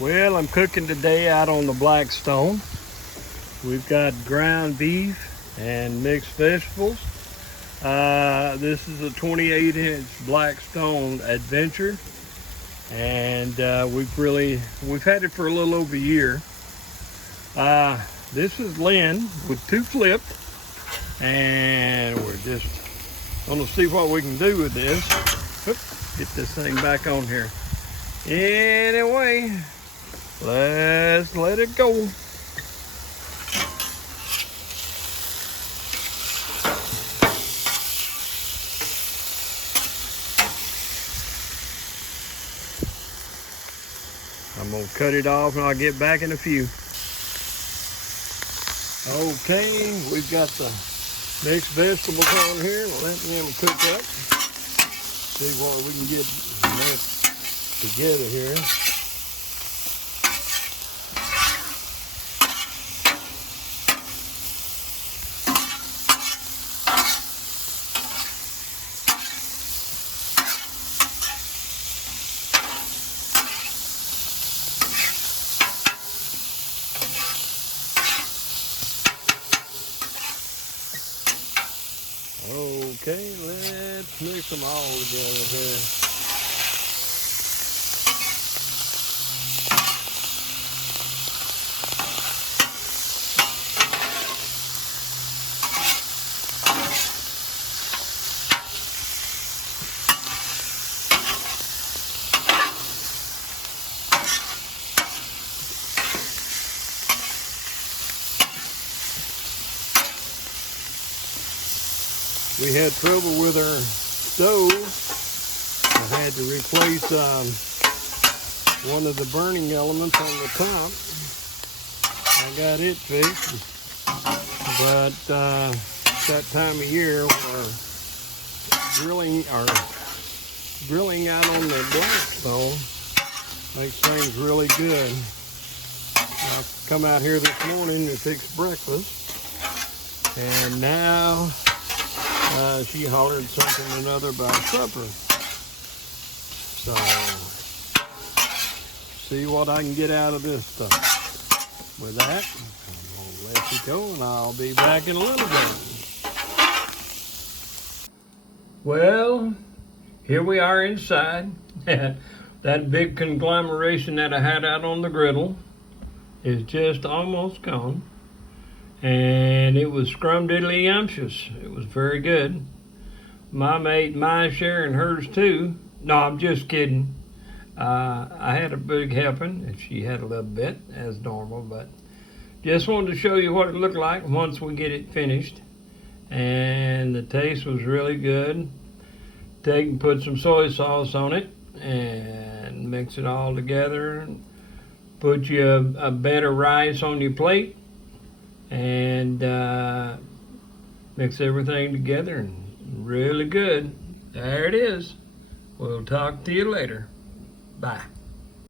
Well, I'm cooking today out on the Blackstone. We've got ground beef and mixed vegetables. This is a 28-inch Blackstone Adventure, and we've had it for a little over a year. This is Lynn with two flip, and we're just gonna see what we can do with this. Get this thing back on here. Anyway, let's let it go. I'm gonna cut it off and I'll get back in a few. Okay, we've got the mixed vegetables on here. Letting them cook up. See what we can get mixed together here. Okay, let's mix them all together here. We had trouble with our stove. I had to replace one of the burning elements on the top. I got it fixed, but that time of year we're grilling out on the Blackstone makes things really good. I come out here this morning to fix breakfast, and now she hollered something or another about supper. So, see what I can get out of this stuff. With that, I'm gonna let you go and I'll be back in a little bit. Well, here we are inside. That big conglomeration that I had out on the griddle is just almost gone. And it was scrumdiddly-umptious. It was very good. Mom ate my share and hers too. No, I'm just kidding. I had a big helping, and she had a little bit, as normal, but just wanted to show you what it looked like once we get it finished. And the taste was really good. Take and put some soy sauce on it, and mix it all together. Put you a bed of rice on your plate, and mix everything together, and really good. There it is. We'll talk to you later. Bye.